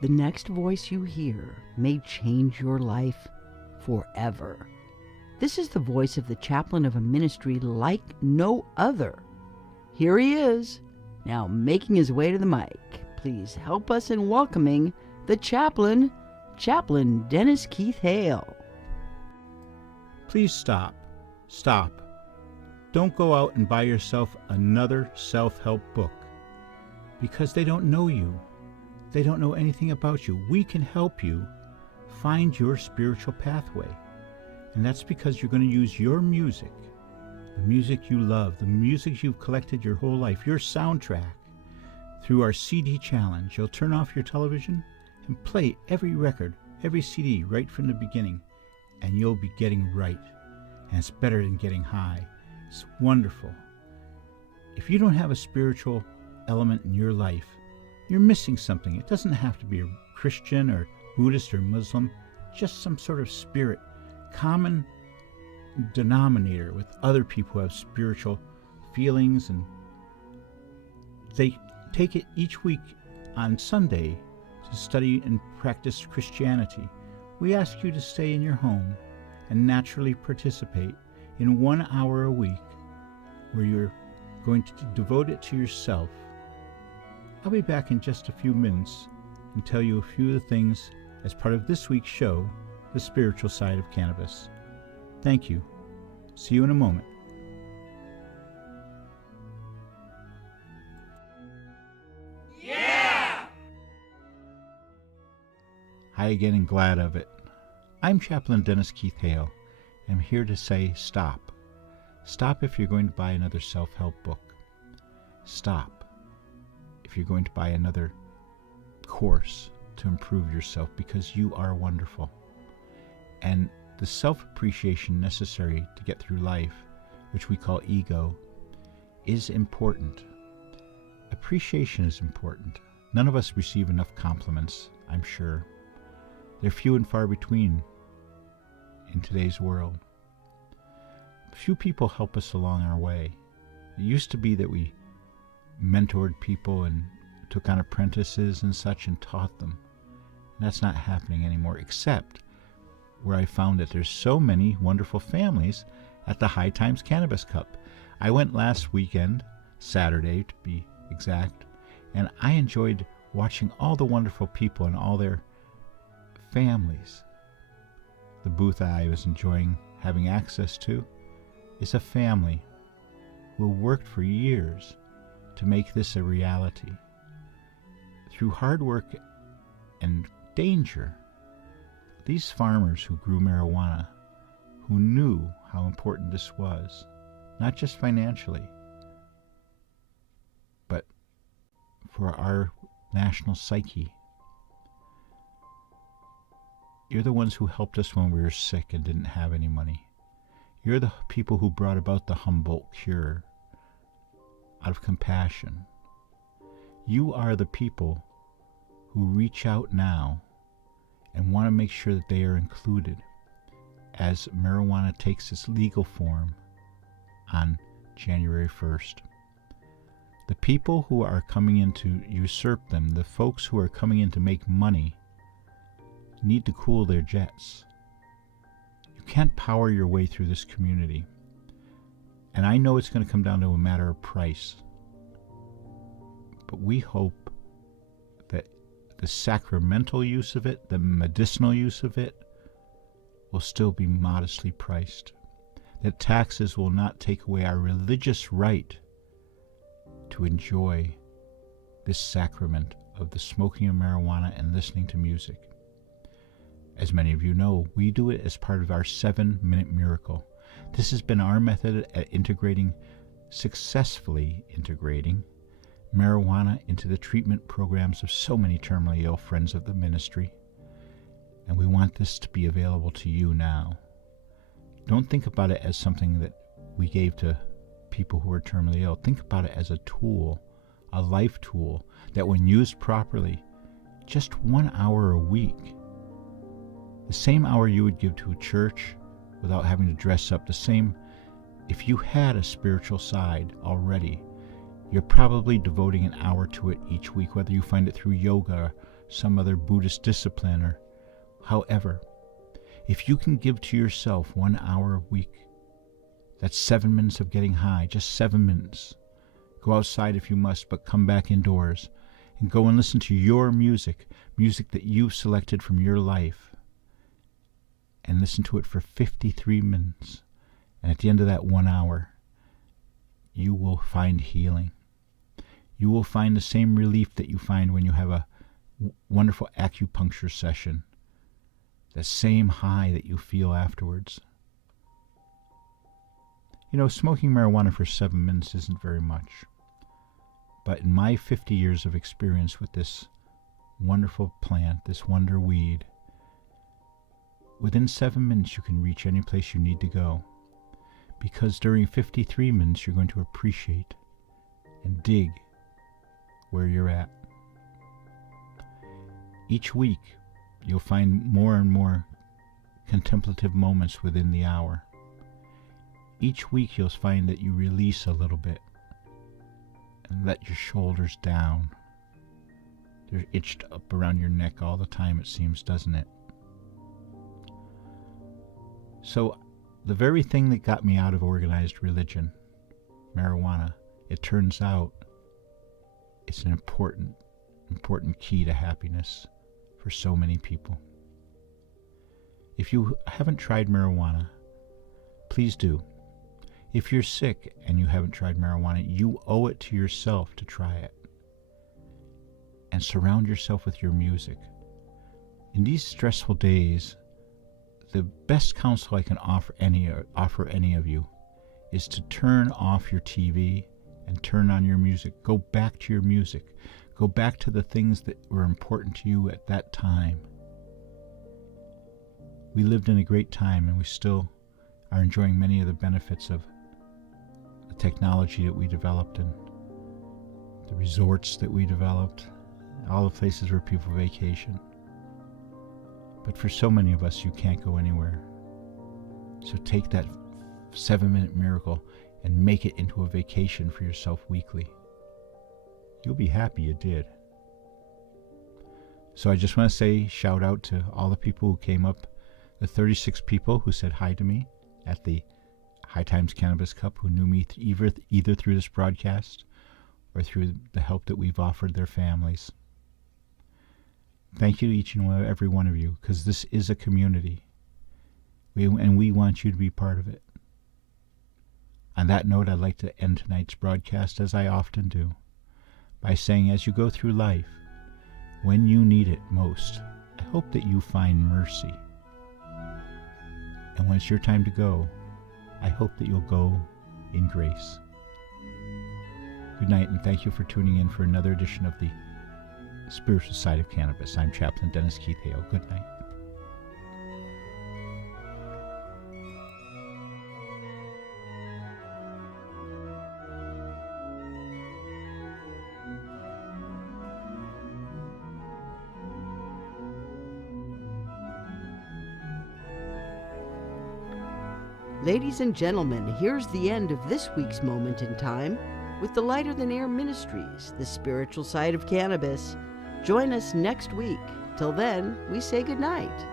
The next voice you hear may change your life forever. This is the voice of the chaplain of a ministry like no other. Here he is, now making his way to the mic. Please help us in welcoming the chaplain, Chaplain Dennis Keith Hale. Please stop. Stop. Don't go out and buy yourself another self-help book, because they don't know you. They don't know anything about you. We can help you find your spiritual pathway. And that's because you're going to use your music, the music you love, the music you've collected your whole life, your soundtrack, through our CD challenge. You'll turn off your television and play every record, every CD right from the beginning, and you'll be getting right. And it's better than getting high. It's wonderful. If you don't have a spiritual element in your life, you're missing something. It doesn't have to be a Christian or Buddhist or Muslim, just some sort of spirit, common denominator with other people who have spiritual feelings, and they take it each week on Sunday to study and practice Christianity. We ask you to stay in your home and naturally participate in 1 hour a week where you're going to devote it to yourself. I'll be back in just a few minutes and tell you a few of the things as part of this week's show, The Spiritual Side of Cannabis. Thank you. See you in a moment. Yeah! Hi again, and glad of it. I'm Chaplain Dennis Keith Hale. I'm here to say stop. Stop if you're going to buy another self-help book. Stop if you're going to buy another course to improve yourself, because you are wonderful. And the self-appreciation necessary to get through life, which we call ego, is important. Appreciation is important. None of us receive enough compliments, I'm sure. They're few and far between in today's world. Few people help us along our way. It used to be that we mentored people and took on apprentices and such and taught them. And that's not happening anymore, except where I found that there's so many wonderful families at the High Times Cannabis Cup. I went last weekend, Saturday to be exact, and I enjoyed watching all the wonderful people and all their families. The booth I was enjoying having access to is a family who worked for years to make this a reality. Through hard work and danger, these farmers who grew marijuana, who knew how important this was, not just financially, but for our national psyche. You're the ones who helped us when we were sick and didn't have any money. You're the people who brought about the Humboldt cure out of compassion. You are the people who reach out now and want to make sure that they are included as marijuana takes its legal form on January 1st. The people who are coming in to usurp them, the folks who are coming in to make money, need to cool their jets. You can't power your way through this community. And I know it's going to come down to a matter of price. But we hope that the sacramental use of it, the medicinal use of it, will still be modestly priced. That taxes will not take away our religious right to enjoy this sacrament of the smoking of marijuana and listening to music. As many of you know, we do it as part of our 7-minute miracle. This has been our method at successfully integrating marijuana into the treatment programs of so many terminally ill friends of the ministry. And we want this to be available to you now. Don't think about it as something that we gave to people who are terminally ill. Think about it as a tool, a life tool, that when used properly, just 1 hour a week, the same hour you would give to a church without having to dress up, the same, if you had a spiritual side already, you're probably devoting an hour to it each week, whether you find it through yoga, some other Buddhist discipline, or however. If you can give to yourself 1 hour a week, that's 7 minutes of getting high, just 7 minutes. Go outside if you must, but come back indoors and go and listen to your music that you've selected from your life, and listen to it for 53 minutes. And at the end of that 1 hour, you will find healing. You will find the same relief that you find when you have a wonderful acupuncture session. The same high that you feel afterwards. You know, smoking marijuana for 7 minutes isn't very much. But in my 50 years of experience with this wonderful plant, this wonder weed, within 7 minutes you can reach any place you need to go. Because during 53 minutes you're going to appreciate and dig where you're at. Each week you'll find more and more contemplative moments within the hour. Each week you'll find that you release a little bit and let your shoulders down. They're itched up around your neck all the time, it seems, doesn't it? So the very thing that got me out of organized religion, marijuana, it turns out it's an important key to happiness for so many people. If you haven't tried marijuana, please do. If you're sick and you haven't tried marijuana, you owe it to yourself to try it. And surround yourself with your music. In these stressful days, the best counsel I can offer any of you is to turn off your TV and turn on your music. Go back to your music. Go back to the things that were important to you at that time. We lived in a great time, and we still are enjoying many of the benefits of the technology that we developed and the resorts that we developed, all the places where people vacation. But for so many of us, you can't go anywhere. So take that 7-minute miracle and make it into a vacation for yourself weekly. You'll be happy you did. So I just want to say shout out to all the people who came up, the 36 people who said hi to me at the High Times Cannabis Cup, who knew me either through this broadcast or through the help that we've offered their families. Thank you to each and every one of you, because this is a community, and we want you to be part of it. On that note, I'd like to end tonight's broadcast, as I often do, by saying, as you go through life, when you need it most, I hope that you find mercy. And when it's your time to go, I hope that you'll go in grace. Good night, and thank you for tuning in for another edition of the Spiritual Side of Cannabis. I'm Chaplain Dennis Keith Hale. Good night. Ladies and gentlemen, here's the end of this week's Moment in Time with the Lighter Than Air Ministries, the Spiritual Side of Cannabis. Join us next week. Till then, we say good night.